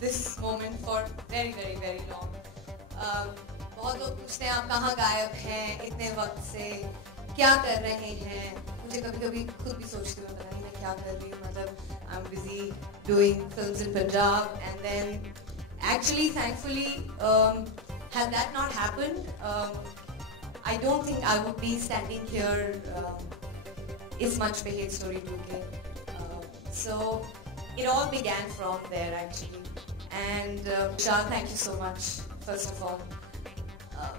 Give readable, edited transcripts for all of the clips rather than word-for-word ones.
this moment for very long. बहुत लोग पूछते हैं आप कहाँ गायब हैं इतने वक्त से, क्या कर रहे हैं. मुझे कभी खुद भी सोचती हूँ पता नहीं मैं क्या कर रही हूँ. मतलब I'm busy doing films in Punjab, and then actually thankfully had that not happened, I don't think I would be standing here is much पे hate story 2K. So it all began from there actually. And Vishal, thank you so much first of all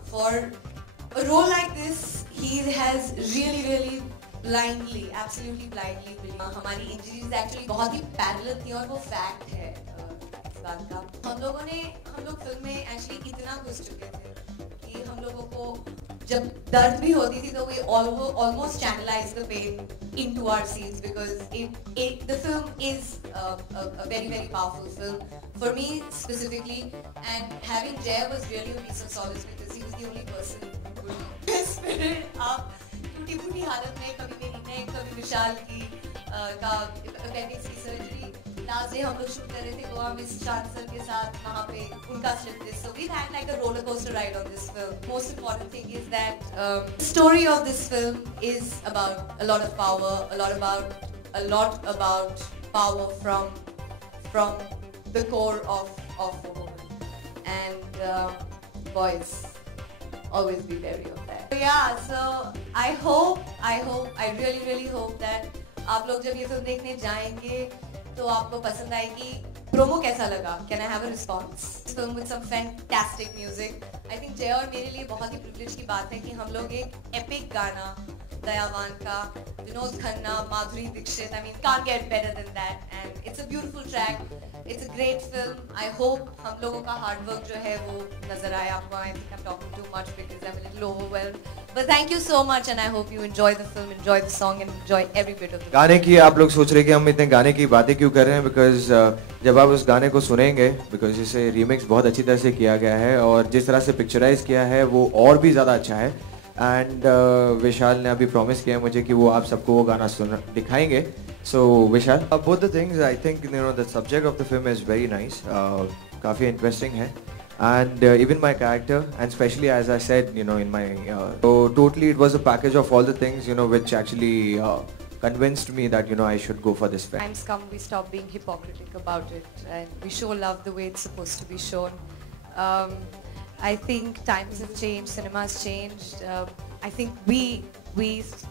for a role like this. He has really absolutely blindly believed. हमारी injuries actually बहुत ही parallel थी और वो fact है इस बात का. हम लोग फिल्म में actually इतना घुस चुके थे कि हम लोगों को जब दर्द भी होती थी तो we almost channelize the pain into our scenes, because the film is a very powerful film for me specifically, and having Jay was really a piece of solace because he was the only person who could spirit up टूटी फूटी हालत में. कभी मेरी नेक, कभी विशाल की का appendix की सर्जरी. लास्ट डे हम लोग शूट कर रहे थे गोवा में शान सर के साथ, वहाँ पे उनका slip disc. So we've had like a roller coaster ride on this film. Most important thing is that the story of this film is about a lot of power, a lot about power from the core of a woman. And boys, always be wary of that. So yeah, so I really hope that आप लोग जब ये film देखने जाएंगे तो आपको पसंद आएगी. प्रोमो कैसा लगा? Can I have a response? This film with some fantastic music. I think जय और मेरे लिए बहुत ही privilege की बात है कि हम लोग एक epic गाना दयावान का, Vinod Khanna, Madhuri Dixit, I mean can't get better than that, and it's a beautiful track. It's a great film. I hope हम लोगों का hard work जो है वो नजर आए आपको. I think I'm talking too much because I'm a little overwhelmed. But thank you so much, and I hope you enjoy the film, enjoy the song, and enjoy every bit of the. गाने की आप लोग सोच रहे कि हम इतने गाने की बातें क्यों कर रहे हैं? Because जब आप उस गाने को सुनेंगे, because इसे रीमिक्स बहुत अच्छी तरह से किया गया है और जिस तरह से पिक्चराइज किया है वो और भी ज़्यादा अच्छा है. एंड विशाल ने अभी प्रॉमिस किया है मुझे कि वो आप सबको वो गाना दिखाएंगे. So Vishal, both the things, I think the subject of the film is very nice, काफी interesting है, and even my character, and especially as I said, in my so totally it was a package of all the things which actually convinced me that I should go for this film. Times come we stop being hypocritical about it and we show love the way it's supposed to be shown. I think times have changed, cinema has changed. I think we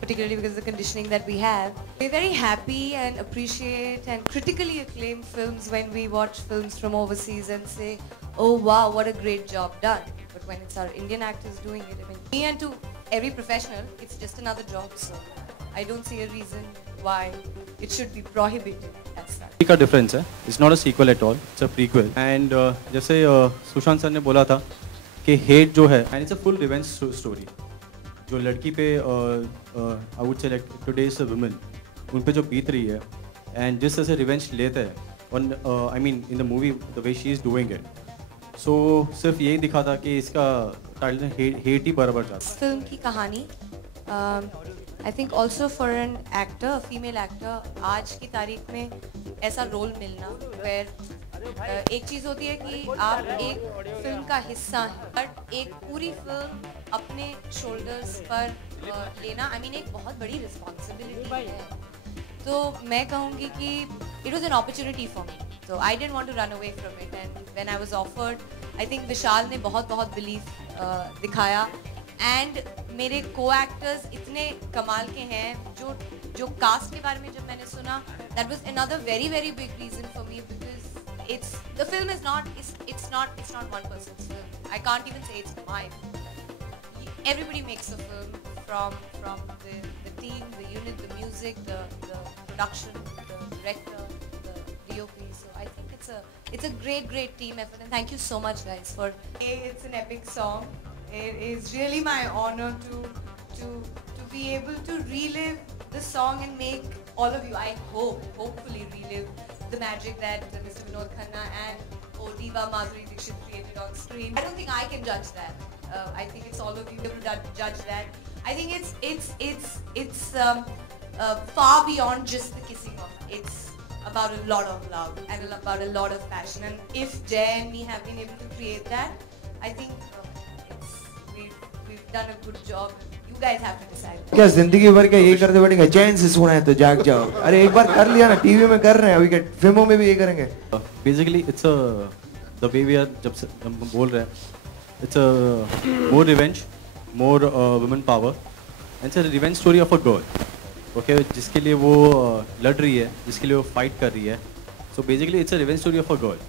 particularly because of the conditioning that we have, we're very happy and appreciate and critically acclaim films when we watch films from overseas and say, oh wow, what a great job done. But when it's our Indian actors doing it, I mean, me and to every professional, it's just another job, so I don't see a reason why it should be prohibited as such. का difference है, it's not a sequel at all, it's a prequel. And जैसे Sushant sir ने बोला था कि hate जो है, and it's a full revenge story. जो लड़की पे I would say like today's women उन पे जो बीत रही है एंड जिस तरह से रिवेंज लेते हैं और I mean in the movie the way she is doing it. So सिर्फ यही दिखा था कि इसका टाइटल हेट ही बराबर जाता. फिल्म की कहानी I think also for an actor, female actor, आज की तारीख में ऐसा रोल मिलना वेयर एक चीज़ होती है कि आप एक फिल्म का हिस्सा हैं बट एक पूरी फिल्म अपने शोल्डर्स पर लेना आई मीन एक बहुत बड़ी रिस्पॉन्सिबिलिटी है. तो मैं कहूँगी कि it was an opportunity for me, तो I didn't want to run away from it. And when I was offered, I think Vishal ने बहुत बिलीफ दिखाया एंड मेरे को एक्टर्स इतने कमाल के हैं. जो कास्ट के बारे में जब मैंने सुना, that was another very big reason for me because the film is not it's not one person's film. I can't even say it's mine. Everybody makes a film from the team, the unit, the music, the production, the director, the DOP. So I think it's a great team effort, and thank you so much guys for. It's an epic song. It is really my honor to be able to relive the song and make all of you, I hopefully relive the magic that Mr. Vinod Khanna and Diva Madhuri Dixit created on screen. I don't think I can judge that. I think it's all of you who judge that. I think it's far beyond just the kissing off. about a lot of love and about a lot of passion. And if Jay and me have been able to create that, I think we've done a good job. You guys have to decide. क्या जिंदगी भर क्या यही करते बैठेंगे? चैन से सोना है तो जाग जाओ. अरे एक बार कर लिया ना, टीवी में कर रहे हैं, अभी क्या फिल्मों में भी ये करेंगे? Basically it's a the way we are जब से हम बोल रहे हैं, it's a more revenge, more women power, and it's a revenge story of a girl. Okay, जिसके लिए वो लड़ रही है, जिसके लिए वो फाइट कर रही है. So basically it's a revenge story of a girl.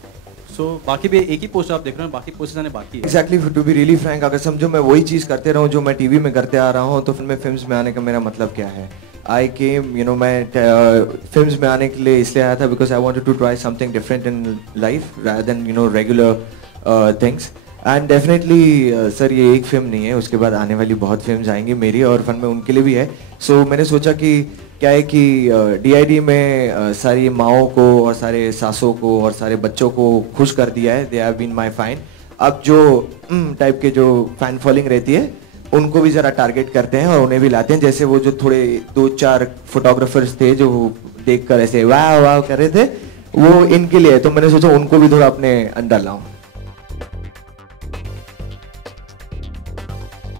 So बाकी भी एक ही पोस्टर आप देख रहे हो, बाकी पोस्टर्स आने बाकी है. Exactly, to be really frank, अगर समझो मैं वही चीज़ करते रहूँ जो मैं टीवी में करते आ रहा हूँ, तो फिल्म्स में आने का मेरा मतलब क्या है? I came, you know, मैं फिल्म्स में आने के लिए इसलिए आया था because I wanted to try something different in life rather than, you know, regular things. And definitely sir ये एक फिल्म नहीं है, उसके बाद आने वाली बहुत फिल्म्स आएंगी मेरी और फन में उनके लिए भी है. सो मैंने सोचा कि क्या है कि DID में सारी माओं को और सारे सासों को और सारे बच्चों को खुश कर दिया है. They have been my fine. अब जो टाइप के जो फैन फॉलोइंग रहती है उनको भी ज़रा टारगेट करते हैं और उन्हें भी लाते हैं. जैसे वो जो थोड़े 2-4 फोटोग्राफर्स थे जो देख कर ऐसे वाह वाह कर रहे थे, वो इनके लिए है. तो मैंने सोचा उनको भी थोड़ा अपने अंडर लाऊं.